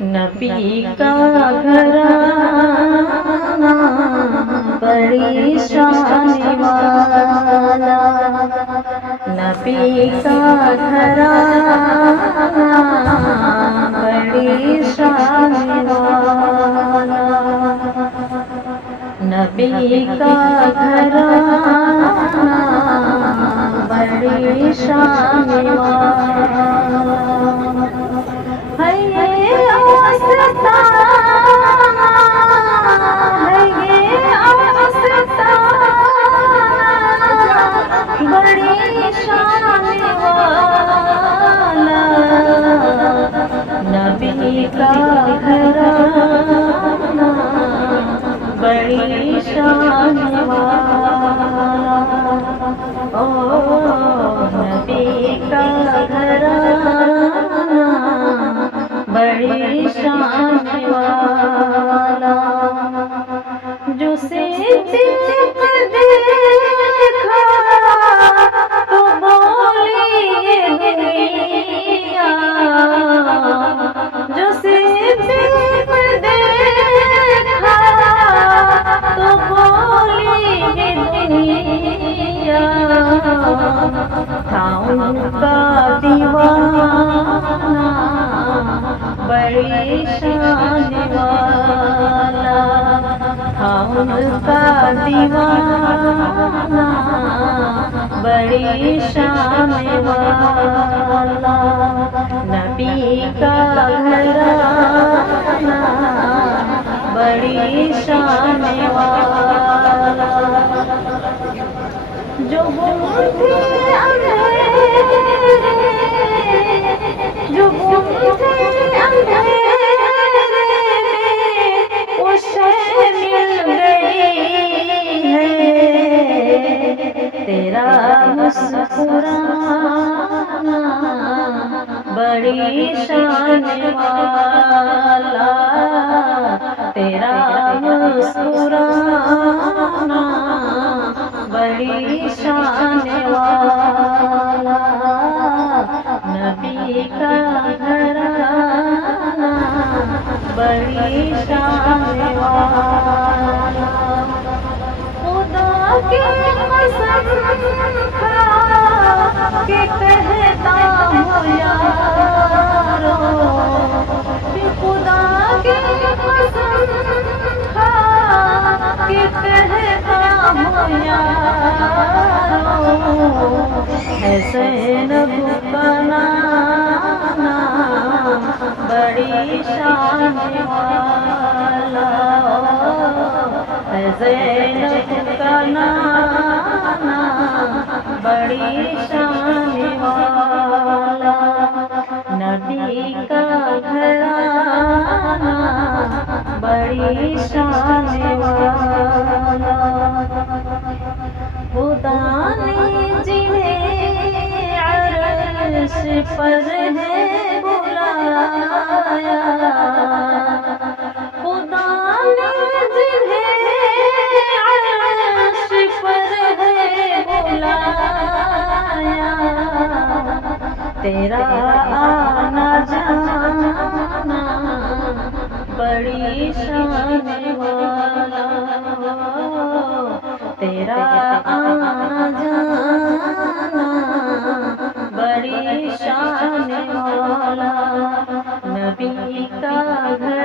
नबी का घराना बड़ी शान वाला, नबी का घराना बड़ी शान वाला, नबी का घराना बड़ी शान वाला। है ये आस्ताना, है ये आस्ताना बड़ी शान वाला, नबी का घराना बड़ी शान वाला। ओ नबी का घराना बड़ी शान वाला, जो सिद्दीक़ देखा तो बोली ये दुनिया, जो सिद्दीक़ देखा तो बोली ये दुनिया, था उनका दीवाना बड़ी शान वाला, था उनका दीवाना बड़ी शान वाला, नबी का घराना बड़ी शान वाला। जो गुम थे अंधेरे, जो गुम थे अंधेरे में वो शय मिल गई है, तेरा मुस्कुराना बड़ी शान वाला, तेरा मुस्कुराना बड़ी शान वाला, नबी का घराना बड़ी शान वाला। खुदा के कसम खा के कहता हूँ यारो, कि खुदा के कसम खा के कहता हूँ यारो, है ज़ैनब का नाना बड़ी शान वाला, है ज़ैनब का नाना बड़ी शान वाला, नबी का घराना बड़ी शान वाला। खुदा ने जिन्हें अर्श पर है बुलाया, खुदा ने जिन्हें अर्श पर है बुलाया, तेरा आना जाना बड़ी शान वाला, तेरा आना जाना बड़ी शान वाला, नबी का घर